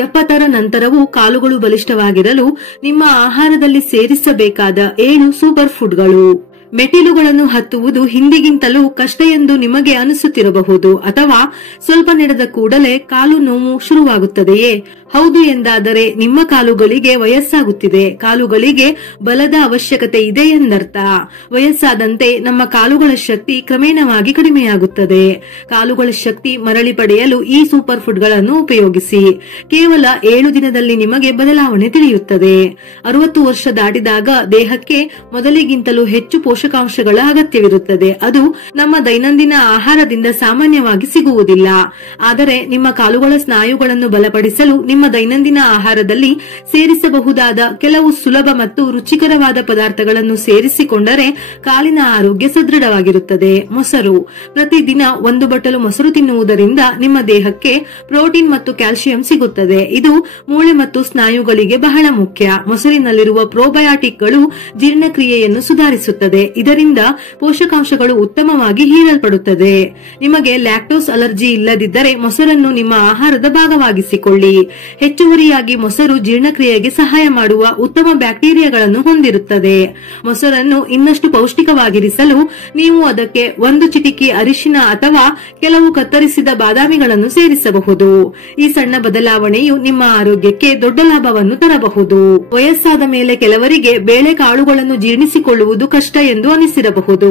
70ರ ನಂತರವೂ ಕಾಲುಗಳು ಬಲಿಷ್ಠವಾಗಿರಲು ನಿಮ್ಮ ಆಹಾರದಲ್ಲಿ ಸೇರಿಸಬೇಕಾದ 7 ಸೂಪರ್ ಫುಡ್ಗಳು. ಮೆಟ್ಟಿಲುಗಳನ್ನು ಹತ್ತುವುದು ಹಿಂದಿಗಿಂತಲೂ ಕಷ್ಟ ಎಂದು ನಿಮಗೆ ಅನಿಸುತ್ತಿರಬಹುದು, ಅಥವಾ ಸ್ವಲ್ಪ ನಡೆದ ಕೂಡಲೇ ಕಾಲು ನೋವು ಶುರುವಾಗುತ್ತದೆಯೇ? ಹೌದು ಎಂದಾದರೆ ನಿಮ್ಮ ಕಾಲುಗಳಿಗೆ ವಯಸ್ಸಾಗುತ್ತಿದೆ. ಕಾಲುಗಳಿಗೆ ಬಲದ ಅವಶ್ಯಕತೆ ಇದೆ ಎಂದರ್ಥ. ವಯಸ್ಸಾದಂತೆ ನಮ್ಮ ಕಾಲುಗಳ ಶಕ್ತಿ ಕ್ರಮೇಣವಾಗಿ ಕಡಿಮೆಯಾಗುತ್ತದೆ. ಕಾಲುಗಳ ಶಕ್ತಿ ಮರಳಿ ಪಡೆಯಲು ಈ ಸೂಪರ್ ಫುಡ್ಗಳನ್ನು ಉಪಯೋಗಿಸಿ. ಕೇವಲ 7 ದಿನದಲ್ಲಿ ನಿಮಗೆ ಬದಲಾವಣೆ ತಿಳಿಯುತ್ತದೆ. 60 ವರ್ಷ ದಾಟಿದಾಗ ದೇಹಕ್ಕೆ ಮೊದಲಿಗಿಂತಲೂ ಹೆಚ್ಚು ಪೋಷಕಾಂಶಗಳ ಅಗತ್ಯವಿರುತ್ತದೆ. ಅದು ನಮ್ಮ ದೈನಂದಿನ ಆಹಾರದಿಂದ ಸಾಮಾನ್ಯವಾಗಿ ಸಿಗುವುದಿಲ್ಲ. ಆದರೆ ನಿಮ್ಮ ಕಾಲುಗಳ ಸ್ನಾಯುಗಳನ್ನು ಬಲಪಡಿಸಲು ನಿಮ್ಮ ದೈನಂದಿನ ಆಹಾರದಲ್ಲಿ ಸೇರಿಸಬಹುದಾದ ಕೆಲವು ಸುಲಭ ಮತ್ತು ರುಚಿಕರವಾದ ಪದಾರ್ಥಗಳನ್ನು ಸೇರಿಸಿಕೊಂಡರೆ ಕಾಲಿನ ಆರೋಗ್ಯ ಸದೃಢವಾಗಿರುತ್ತದೆ. ಮೊಸರು. ಪ್ರತಿದಿನ 1 ಬಟ್ಟಲು ಮೊಸರು ತಿನ್ನುವುದರಿಂದ ನಿಮ್ಮ ದೇಹಕ್ಕೆ ಪ್ರೋಟೀನ್ ಮತ್ತು ಕ್ಯಾಲ್ಸಿಯಂ ಸಿಗುತ್ತದೆ. ಇದು ಮೂಳೆ ಮತ್ತು ಸ್ನಾಯುಗಳಿಗೆ ಬಹಳ ಮುಖ್ಯ. ಮೊಸರಿನಲ್ಲಿರುವ ಪ್ರೋಬಯಾಟಿಕ್ಗಳು ಜೀರ್ಣಕ್ರಿಯೆಯನ್ನು ಸುಧಾರಿಸುತ್ತದೆ. ಇದರಿಂದ ಪೋಷಕಾಂಶಗಳು ಉತ್ತಮವಾಗಿ ಹೀರಲ್ಪಡುತ್ತದೆ. ನಿಮಗೆ ಲ್ಯಾಕ್ಟೋಸ್ ಅಲರ್ಜಿ ಇಲ್ಲದಿದ್ದರೆ ಮೊಸರನ್ನು ನಿಮ್ಮ ಆಹಾರದ ಭಾಗವಾಗಿಸಿಕೊಳ್ಳಿ. ಹೆಚ್ಚುವರಿಯಾಗಿ ಮೊಸರು ಜೀರ್ಣಕ್ರಿಯೆಗೆ ಸಹಾಯ ಮಾಡುವ ಉತ್ತಮ ಬ್ಯಾಕ್ಟೀರಿಯಾಗಳನ್ನು ಹೊಂದಿರುತ್ತದೆ. ಮೊಸರನ್ನು ಇನ್ನಷ್ಟು ಪೌಷ್ಟಿಕವಾಗಿರಿಸಲು ನೀವು ಅದಕ್ಕೆ 1 ಚಿಟಿಕೆ ಅರಿಶಿನ ಅಥವಾ ಕೆಲವು ಕತ್ತರಿಸಿದ ಬಾದಾಮಿಗಳನ್ನು ಸೇರಿಸಬಹುದು. ಈ ಸಣ್ಣ ಬದಲಾವಣೆಯು ನಿಮ್ಮ ಆರೋಗ್ಯಕ್ಕೆ ದೊಡ್ಡ ಲಾಭವನ್ನು ತರಬಹುದು. ವಯಸ್ಸಾದ ಮೇಲೆ ಕೆಲವರಿಗೆ ಬೇಳೆಕಾಳುಗಳನ್ನು ಜೀರ್ಣಿಸಿಕೊಳ್ಳುವುದು ಕಷ್ಟ ಎಂದು ಅನಿಸಿರಬಹುದು.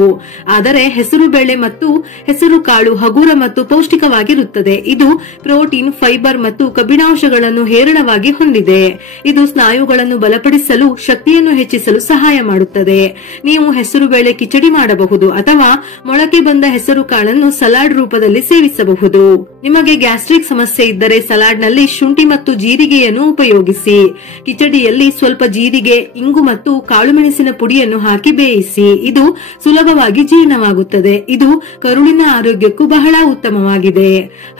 ಆದರೆ ಹೆಸರು ಬೇಳೆ ಮತ್ತು ಹೆಸರು ಕಾಳು ಹಗುರ ಮತ್ತು ಪೌಷ್ಟಿಕವಾಗಿರುತ್ತದೆ. ಇದು ಪ್ರೋಟೀನ್, ಫೈಬರ್ ಮತ್ತು ಕಬ್ಬಿಣಾಂಶಗಳನ್ನು ಹೇರಳವಾಗಿ ಹೊಂದಿದೆ. ಇದು ಸ್ನಾಯುಗಳನ್ನು ಬಲಪಡಿಸಲು, ಶಕ್ತಿಯನ್ನು ಹೆಚ್ಚಿಸಲು ಸಹಾಯ ಮಾಡುತ್ತದೆ. ನೀವು ಹೆಸರುಬೇಳೆ ಕಿಚಡಿ ಮಾಡಬಹುದು ಅಥವಾ ಮೊಳಕೆ ಬಂದ ಹೆಸರು ಕಾಳನ್ನು ಸಲಾಡ್ ರೂಪದಲ್ಲಿ ಸೇವಿಸಬಹುದು. ನಿಮಗೆ ಗ್ಯಾಸ್ಟ್ರಿಕ್ ಸಮಸ್ಯೆ ಇದ್ದರೆ ಸಲಾಡ್ನಲ್ಲಿ ಶುಂಠಿ ಮತ್ತು ಜೀರಿಗೆಯನ್ನು ಉಪಯೋಗಿಸಿ. ಕಿಚಡಿಯಲ್ಲಿ ಸ್ವಲ್ಪ ಜೀರಿಗೆ, ಇಂಗು ಮತ್ತು ಕಾಳುಮೆಣಸಿನ ಪುಡಿಯನ್ನು ಹಾಕಿ ಬೇಯಿಸಿ. ಇದು ಸುಲಭವಾಗಿ ಜೀರ್ಣವಾಗುತ್ತದೆ. ಇದು ಕರುಳಿನ ಆರೋಗ್ಯಕ್ಕೂ ಬಹಳ ಉತ್ತಮವಾಗಿದೆ.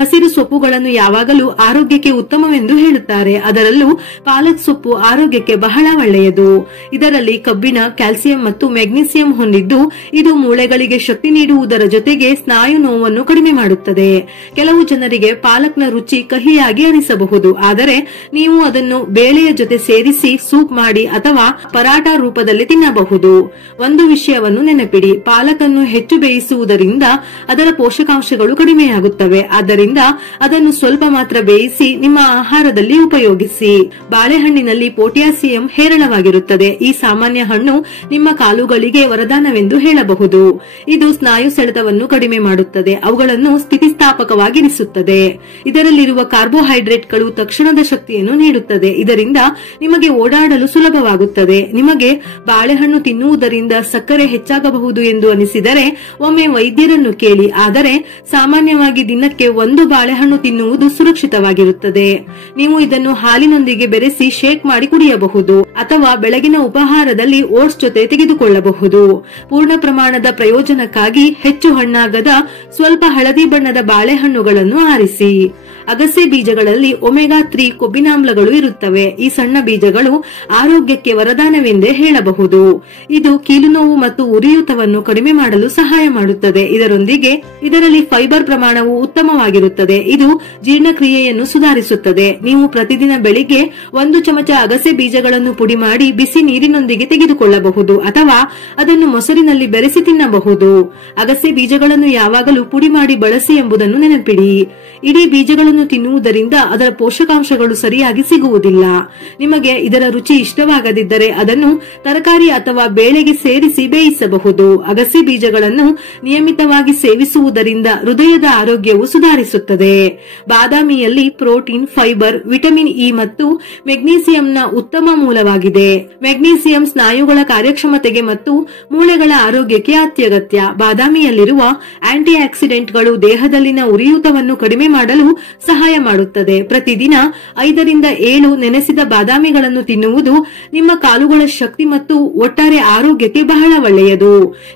ಹಸಿರು ಸೊಪ್ಪುಗಳನ್ನು ಯಾವಾಗಲೂ ಆರೋಗ್ಯಕ್ಕೆ ಉತ್ತಮವೆಂದು ಹೇಳುತ್ತಾರೆ. ಅದರಲ್ಲೂ ಪಾಲಕ್ ಸೊಪ್ಪು ಆರೋಗ್ಯಕ್ಕೆ ಬಹಳ ಒಳ್ಳೆಯದು. ಇದರಲ್ಲಿ ಕಬ್ಬಿಣ, ಕ್ಯಾಲ್ಸಿಯಂ ಮತ್ತು ಮೆಗ್ನೀಸಿಯಂ ಹೊಂದಿದ್ದು ಇದು ಮೂಳೆಗಳಿಗೆ ಶಕ್ತಿ ನೀಡುವುದರ ಜೊತೆಗೆ ಸ್ನಾಯು ನೋವನ್ನು ಕಡಿಮೆ ಮಾಡುತ್ತದೆ. ಕೆಲವು ಜನರಿಗೆ ಪಾಲಕ್ನ ರುಚಿ ಕಹಿಯಾಗಿ ಅನಿಸಬಹುದು, ಆದರೆ ನೀವು ಅದನ್ನು ಬೇಳೆಯ ಜೊತೆ ಸೇರಿಸಿ ಸೂಪ್ ಮಾಡಿ ಅಥವಾ ಪರಾಟ ರೂಪದಲ್ಲಿ ತಿನ್ನಬಹುದು. ಒಂದು ವಿಷಯವನ್ನು ನೆನಪಿಡಿ, ಪಾಲಕ್ ಅನ್ನು ಹೆಚ್ಚು ಬೇಯಿಸುವುದರಿಂದ ಅದರ ಪೋಷಕಾಂಶಗಳು ಕಡಿಮೆಯಾಗುತ್ತವೆ. ಆದ್ದರಿಂದ ಅದನ್ನು ಸ್ವಲ್ಪ ಮಾತ್ರ ಬೇಯಿಸಿ ನಿಮ್ಮ ಆಹಾರದಲ್ಲಿ ಉಪಯೋಗಿಸಿ. ಬಾಳೆಹಣ್ಣಿನಲ್ಲಿ ಪೊಟ್ಯಾಸಿಯಂ ಹೇರಳವಾಗಿರುತ್ತದೆ. ಈ ಸಾಮಾನ್ಯ ಹಣ್ಣು ನಿಮ್ಮ ಕಾಲುಗಳಿಗೆ ವರದಾನವೆಂದು ಹೇಳಬಹುದು. ಇದು ಸ್ನಾಯು ಸೆಳೆತವನ್ನು ಕಡಿಮೆ ಮಾಡುತ್ತದೆ, ಅವುಗಳನ್ನು ಸ್ಥಿತಿಸ್ಥಾಪಕವಾಗಿರಿಸುತ್ತದೆ. ಇದರಲ್ಲಿರುವ ಕಾರ್ಬೋಹೈಡ್ರೇಟ್ಗಳು ತಕ್ಷಣದ ಶಕ್ತಿಯನ್ನು ನೀಡುತ್ತದೆ. ಇದರಿಂದ ನಿಮಗೆ ಓಡಾಡಲು ಸುಲಭವಾಗುತ್ತದೆ. ನಿಮಗೆ ಬಾಳೆಹಣ್ಣು ತಿನ್ನುವುದರಿಂದ ಸಕ್ಕರೆ ಹೆಚ್ಚಾಗಬಹುದು ಎಂದು ಅನಿಸಿದರೆ ಒಮ್ಮೆ ವೈದ್ಯರನ್ನು ಕೇಳಿ. ಆದರೆ ಸಾಮಾನ್ಯವಾಗಿ ದಿನಕ್ಕೆ 1 ಬಾಳೆಹಣ್ಣು ತಿನ್ನುವುದು ಸುರಕ್ಷಿತವಾಗಿರುತ್ತದೆ. ನೀವು ಇದನ್ನು ಹಾಲಿನೊಂದಿಗೆ ಬೆರೆಸಿ ಶೇಕ್ ಮಾಡಿ ಕುಡಿಯಬಹುದು ಅಥವಾ ಬೆಳಗಿನ ಉಪಹಾರದಲ್ಲಿ ಓಟ್ಸ್ ಜೊತೆ ತೆಗೆದುಕೊಳ್ಳಬಹುದು. ಪೂರ್ಣ ಪ್ರಮಾಣದ ಪ್ರಯೋಜನಕ್ಕಾಗಿ ಹೆಚ್ಚು ಹಣ್ಣಾಗದ ಸ್ವಲ್ಪ ಹಳದಿ ಬಣ್ಣದ ಬಾಳೆಹಣ್ಣುಗಳನ್ನು ಆರಿಸಿ. ಅಗಸೆ ಬೀಜಗಳಲ್ಲಿ ಒಮೆಗಾ 3 ಕೊಬ್ಬಿನಾಮ್ಲಗಳು ಇರುತ್ತವೆ. ಈ ಸಣ್ಣ ಬೀಜಗಳು ಆರೋಗ್ಯಕ್ಕೆ ವರದಾನವೆಂದೇ ಹೇಳಬಹುದು. ಇದು ಕೀಲು ನೋವು ಮತ್ತು ಉರಿಯೂತವನ್ನು ಕಡಿಮೆ ಮಾಡಲು ಸಹಾಯ ಮಾಡುತ್ತದೆ. ಇದರಲ್ಲಿ ಫೈಬರ್ ಪ್ರಮಾಣವು ಉತ್ತಮವಾಗಿರುತ್ತದೆ. ಇದು ಜೀರ್ಣಕ್ರಿಯೆಯನ್ನು ಸುಧಾರಿಸುತ್ತದೆ. ನೀವು ಪ್ರತಿದಿನ ಬೆಳಿಗ್ಗೆ 1 ಚಮಚ ಅಗಸೆ ಬೀಜಗಳನ್ನು ಪುಡಿ ಮಾಡಿ ಬಿಸಿ ನೀರಿನೊಂದಿಗೆ ತೆಗೆದುಕೊಳ್ಳಬಹುದು ಅಥವಾ ಅದನ್ನು ಮೊಸರಿನಲ್ಲಿ ಬೆರೆಸಿ ತಿನ್ನಬಹುದು. ಅಗಸೆ ಬೀಜಗಳನ್ನು ಯಾವಾಗಲೂ ಪುಡಿ ಮಾಡಿ ಬಳಸಿ ಎಂಬುದನ್ನು ನೆನಪಿಡಿ. ಇಡೀ ಬೀಜಗಳನ್ನು ತಿನ್ನುವುದರಿಂದ ಅದರ ಪೋಷಕಾಂಶಗಳು ಸರಿಯಾಗಿ ಸಿಗುವುದಿಲ್ಲ. ನಿಮಗೆ ಇದರ ರುಚಿ ಇಷ್ಟವಾಗದಿದ್ದರೆ ಅದನ್ನು ತರಕಾರಿ ಅಥವಾ ಬೇಳೆಗೆ ಸೇರಿಸಿ ಬೇಯಿಸಬಹುದು. ಅಗಸೆ ಬೀಜಗಳನ್ನು ನಿಯಮಿತವಾಗಿ ಸೇವಿಸುವುದರಿಂದ ಹೃದಯದ ಆರೋಗ್ಯವು ಸುಧಾರಿಸುತ್ತದೆ. ಬಾದಾಮಿಯಲ್ಲಿ ಪ್ರೋಟೀನ್, ಫೈಬರ್, ವಿಟಮಿನ್ ಇ ಮತ್ತು ಮೆಗ್ನೀಸಿಯಂನ ಉತ್ತಮ ಮೂಲವಾಗಿದೆ. ಮೆಗ್ನೀಸಿಯಂ ಸ್ನಾಯುಗಳ ಕಾರ್ಯಕ್ಷಮತೆಗೆ ಮತ್ತು ಮೂಳೆಗಳ ಆರೋಗ್ಯಕ್ಕೆ ಅತ್ಯಗತ್ಯ. ಬಾದಾಮಿಯಲ್ಲಿರುವ ಆಂಟಿ ಆಕ್ಸಿಡೆಂಟ್ಗಳು ದೇಹದಲ್ಲಿನ ಉರಿಯೂತವನ್ನು ಕಡಿಮೆ ಮಾಡಲು ಸಹಾಯ ಮಾಡುತ್ತದೆ. ಪ್ರತಿದಿನ 5 ರಿಂದ 7 ನೆನೆಸಿದ ಬಾದಾಮಿಗಳನ್ನು ತಿನ್ನುವುದು ನಿಮ್ಮ ಕಾಲುಗಳ ಶಕ್ತಿ ಮತ್ತು ಒಟ್ಟಾರೆ ಆರೋಗ್ಯಕ್ಕೆ ಬಹಳ ಒಳ್ಳೆಯದು.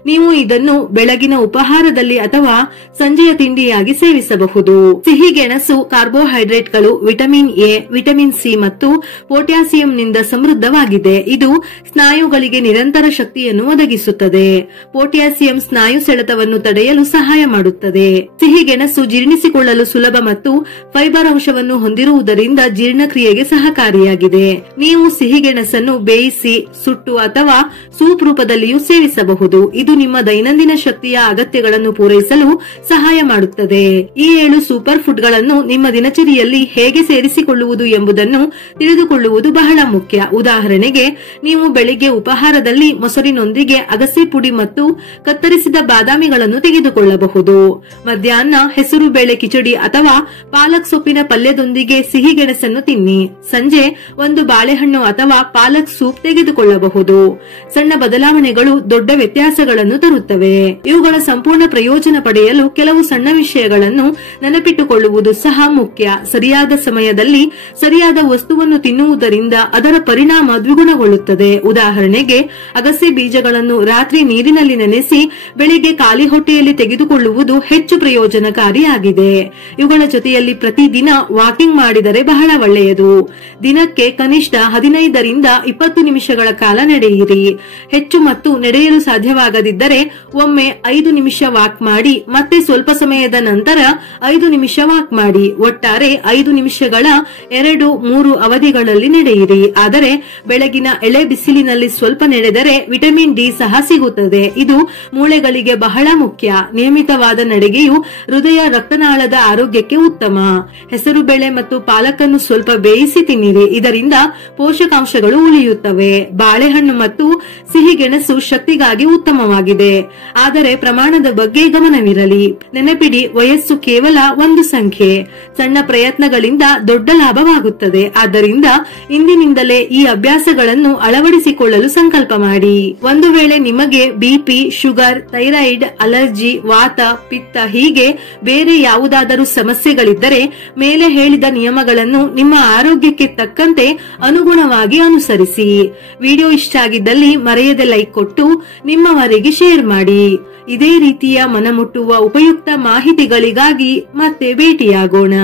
ನೀವು ಇದನ್ನು ಬೆಳಗಿನ ಉಪಹಾರದಲ್ಲಿ ಅಥವಾ ಸಂಜೆಯ ತಿಂಡಿಯಾಗಿ ಸೇವಿಸಬಹುದು. ಸಿಹಿ ಗೆಣಸು ಕಾರ್ಬೋಹೈಡ್ರೇಟ್ಗಳು, ವಿಟಮಿನ್ ಎ, ವಿಟಮಿನ್ ಸಿ ಮತ್ತು ಪೊಟ್ಯಾಸಿಯಂನಿಂದ ಸಮೃದ್ಧವಾಗಿದೆ. ಇದು ಸ್ನಾಯುಗಳಿಗೆ ನಿರಂತರ ಶಕ್ತಿಯನ್ನು ಒದಗಿಸುತ್ತದೆ. ಪೊಟ್ಯಾಸಿಯಂ ಸ್ನಾಯು ಸೆಳೆತವನ್ನು ತಡೆಯಲು ಸಹಾಯ ಮಾಡುತ್ತದೆ. ಸಿಹಿ ಗೆಣಸು ಜೀರ್ಣಿಸಿಕೊಳ್ಳಲು ಸುಲಭ ಮತ್ತು ಫೈಬರ್ ಅಂಶವನ್ನು ಹೊಂದಿರುವುದರಿಂದ ಜೀರ್ಣಕ್ರಿಯೆಗೆ ಸಹಕಾರಿಯಾಗಿದೆ. ನೀವು ಸಿಹಿಗೆಣಸನ್ನು ಬೇಯಿಸಿ, ಸುಟ್ಟು ಅಥವಾ ಸೂಪ್ ರೂಪದಲ್ಲಿಯೂ ಸೇವಿಸಬಹುದು. ಇದು ನಿಮ್ಮ ದೈನಂದಿನ ಶಕ್ತಿಯ ಅಗತ್ಯಗಳನ್ನು ಪೂರೈಸಲು ಸಹಾಯ ಮಾಡುತ್ತದೆ. ಈ 7 ಸೂಪರ್ ಫುಡ್ಗಳನ್ನು ನಿಮ್ಮ ದಿನಚರಿಯಲ್ಲಿ ಹೇಗೆ ಸೇರಿಸಿಕೊಳ್ಳುವುದು ಎಂಬುದನ್ನು ತಿಳಿದುಕೊಳ್ಳುವುದು ಬಹಳ ಮುಖ್ಯ. ಉದಾಹರಣೆಗೆ, ನೀವು ಬೆಳಿಗ್ಗೆ ಉಪಹಾರದಲ್ಲಿ ಮೊಸರಿನೊಂದಿಗೆ ಅಗಸೆ ಪುಡಿ ಮತ್ತು ಕತ್ತರಿಸಿದ ಬಾದಾಮಿಗಳನ್ನು ತೆಗೆದುಕೊಳ್ಳಬಹುದು. ಮಧ್ಯಾಹ್ನ ಹೆಸರು ಬೇಳೆ ಕಿಚಡಿ ಅಥವಾ ಪಾಲಕ್ ಸೊಪ್ಪಿನ ಪಲ್ಯದೊಂದಿಗೆ ಸಿಹಿಗೆಣಸನ್ನು ತಿನ್ನಿ. ಸಂಜೆ ಒಂದು ಬಾಳೆಹಣ್ಣು ಅಥವಾ ಪಾಲಕ್ ಸೂಪ್ ತೆಗೆದುಕೊಳ್ಳಬಹುದು. ಸಣ್ಣ ಬದಲಾವಣೆಗಳು ದೊಡ್ಡ ವ್ಯತ್ಯಾಸಗಳನ್ನು ತರುತ್ತವೆ. ಇವುಗಳ ಸಂಪೂರ್ಣ ಪ್ರಯೋಜನ ಪಡೆಯಲು ಕೆಲವು ಸಣ್ಣ ವಿಷಯಗಳನ್ನು ನೆನಪಿಟ್ಟುಕೊಳ್ಳುವುದು ಸಹ ಮುಖ್ಯ. ಸರಿಯಾದ ಸಮಯದಲ್ಲಿ ಸರಿಯಾದ ವಸ್ತುವನ್ನು ತಿನ್ನುವುದರಿಂದ ಅದರ ಪರಿಣಾಮ ದ್ವಿಗುಣಗೊಳ್ಳುತ್ತದೆ. ಉದಾಹರಣೆಗೆ, ಅಗಸೆ ಬೀಜಗಳನ್ನು ರಾತ್ರಿ ನೀರಿನಲ್ಲಿ ನೆನೆಸಿ ಬೆಳಿಗ್ಗೆ ಖಾಲಿ ಹೊಟ್ಟೆಯಲ್ಲಿ ತೆಗೆದುಕೊಳ್ಳುವುದು ಹೆಚ್ಚು ಪ್ರಯೋಜನಕಾರಿಯಾಗಿದೆ. ಇವುಗಳ ಜೊತೆಯಲ್ಲಿ ಪ್ರತಿದಿನ ವಾಕಿಂಗ್ ಮಾಡಿದರೆ ಬಹಳ ಒಳ್ಳೆಯದು. ದಿನಕ್ಕೆ ಕನಿಷ್ಠ 15ರಿಂದ 20 ನಿಮಿಷಗಳ ಕಾಲ ನಡೆಯಿರಿ. ಹೆಚ್ಚು ಮತ್ತು ನಡೆಯಲು ಸಾಧ್ಯವಾಗದಿದ್ದರೆ ಒಮ್ಮೆ 5 ನಿಮಿಷ ವಾಕ್ ಮಾಡಿ, ಮತ್ತೆ ಸ್ವಲ್ಪ ಸಮಯದ ನಂತರ 5 ನಿಮಿಷ ವಾಕ್ ಮಾಡಿ. ಒಟ್ಟಾರೆ 5 ನಿಮಿಷಗಳ 2-3 ಅವಧಿಗಳಲ್ಲಿ ನಡೆಯಿರಿ. ಆದರೆ ಬೆಳಗಿನ ಎಳೆ ಬಿಸಿಲಿನಲ್ಲಿ ಸ್ವಲ್ಪ ನಡೆದರೆ ವಿಟಮಿನ್ ಡಿ ಸಹ ಸಿಗುತ್ತದೆ. ಇದು ಮೂಳೆಗಳಿಗೆ ಬಹಳ ಮುಖ್ಯ. ನಿಯಮಿತವಾದ ನಡಿಗೆಯು ಹೃದಯ ರಕ್ತನಾಳದ ಆರೋಗ್ಯಕ್ಕೆ ಉತ್ತಮ. ಹೆಸರು ಬೇಳೆ ಮತ್ತು ಪಾಲಕನ್ನು ಸ್ವಲ್ಪ ಬೇಯಿಸಿ ತಿನ್ನಿರಿ. ಇದರಿಂದ ಪೋಷಕಾಂಶಗಳು ಉಳಿಯುತ್ತವೆ. ಬಾಳೆಹಣ್ಣು ಮತ್ತು ಸಿಹಿಗೆಣಸು ಶಕ್ತಿಗಾಗಿ ಉತ್ತಮವಾಗಿದೆ, ಆದರೆ ಪ್ರಮಾಣದ ಬಗ್ಗೆ ಗಮನವಿರಲಿ. ನೆನಪಿಡಿ, ವಯಸ್ಸು ಕೇವಲ ಒಂದು ಸಂಖ್ಯೆ. ಸಣ್ಣ ಪ್ರಯತ್ನಗಳಿಂದ ದೊಡ್ಡ ಲಾಭವಾಗುತ್ತದೆ. ಆದ್ದರಿಂದ ಇಂದಿನಿಂದಲೇ ಈ ಅಭ್ಯಾಸಗಳನ್ನು ಅಳವಡಿಸಿಕೊಳ್ಳಲು ಸಂಕಲ್ಪ ಮಾಡಿ. ಒಂದು ವೇಳೆ ನಿಮಗೆ ಬಿಪಿ, ಶುಗರ್, ಥೈರಾಯ್ಡ್, ಅಲರ್ಜಿ, ವಾತ, ಪಿತ್ತ ಹೀಗೆ ಬೇರೆ ಯಾವುದಾದರೂ ಸಮಸ್ಯೆಗಳಿದ್ದರೆ ಮೇಲೆ ಹೇಳಿದ ನಿಯಮಗಳನ್ನು ನಿಮ್ಮ ಆರೋಗ್ಯಕ್ಕೆ ತಕ್ಕಂತೆ ಅನುಗುಣವಾಗಿ ಅನುಸರಿಸಿ. ವಿಡಿಯೋ ಇಷ್ಟ ಆಗಿದ್ದಲ್ಲಿ ಮರೆಯದೆ ಲೈಕ್ ಕೊಟ್ಟು ನಿಮ್ಮವರಿಗೆ ಶೇರ್ ಮಾಡಿ. ಇದೇ ರೀತಿಯ ಮನಮುಟ್ಟುವ ಉಪಯುಕ್ತ ಮಾಹಿತಿಗಳಿಗಾಗಿ ಮತ್ತೆ ಭೇಟಿಯಾಗೋಣ.